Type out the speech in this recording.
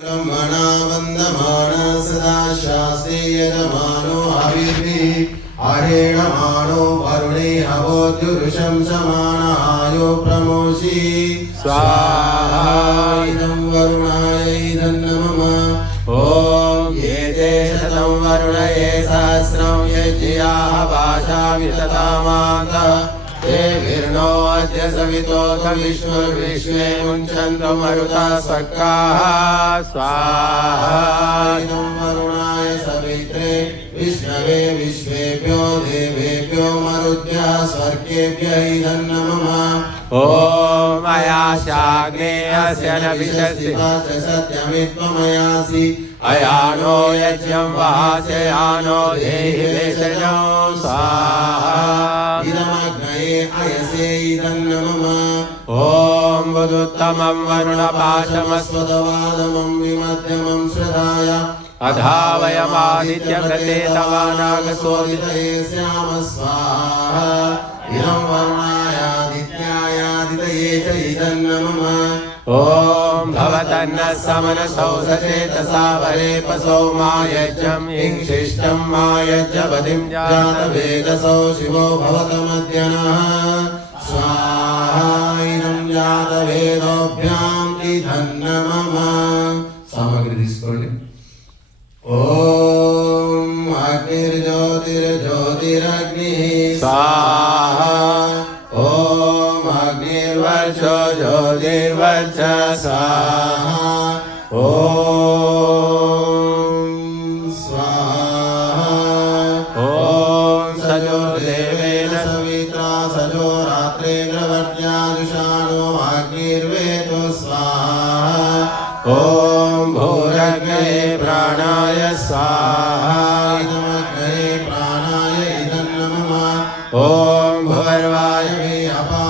ब्रह्मणा वन्दमाना सदा शास्त्रे यजमानो हविर्भिः आहरेणमाणो वरुणे हवोद्युरुषं समानायो प्रमोषि स्वाहा इदं वरुणाय इदं नमः ॐ ये ते शतं वरुणये सहस्रं यज्ञाः भाषा विततामातः देवीर्नो अद्य सवितोऽथ विश्वे मुञ्चन्तु मरुतः स्वर्गाः स्वाहा इदं वरुणाय सवित्रे विष्णवे विश्वेभ्यो देवेभ्यो मरुद्भ्यः स्वर्गेभ्यः इदं नमः ॐ अयाशाग्ने अस्य न विशस्ति सत्यमित्वमयासि अयानो यज्ञं वाचयानो देहि वेशजो स्वाहा इदमग्नये अयसे इदं नमः ॐ वदुत्तमं वरुणपाशमस्वदवादमं विमध्यमं श्रदाय अधा वयमादित्यव्रते तवानागसोदितये स्याम स्वाहा इदं वरुणायादित्यायादितये च इदं नमः ॐ भवतन्नः समनसौ सचेतसा वरेपसौ मायज्ञं हिंशिष्टं मायज्ञपतिं जातवेदसौ शिवो भवतमद्यनः स्वाहा इदं जातवेदोभ्यां इदं नमः सामग्री తీసుకోండి ॐ अग्निर्ज्योतिर्ज्योतिरग्निः स्वाहा ॐ अग्निर्वर्चो ज्योतिर्वर्च स्वाहा ॐ स्वाहा ॐ सजो देवेन सवित्रा सजो रात्रेन्द्रवर्त्याजुषाणो अग्निर्वेदो स्वाहा ॐ भूरग्नये प्राणाय स्वाहा इदमग्नये प्राणाय इदं नमः ॐ भुवर्वायवे अपा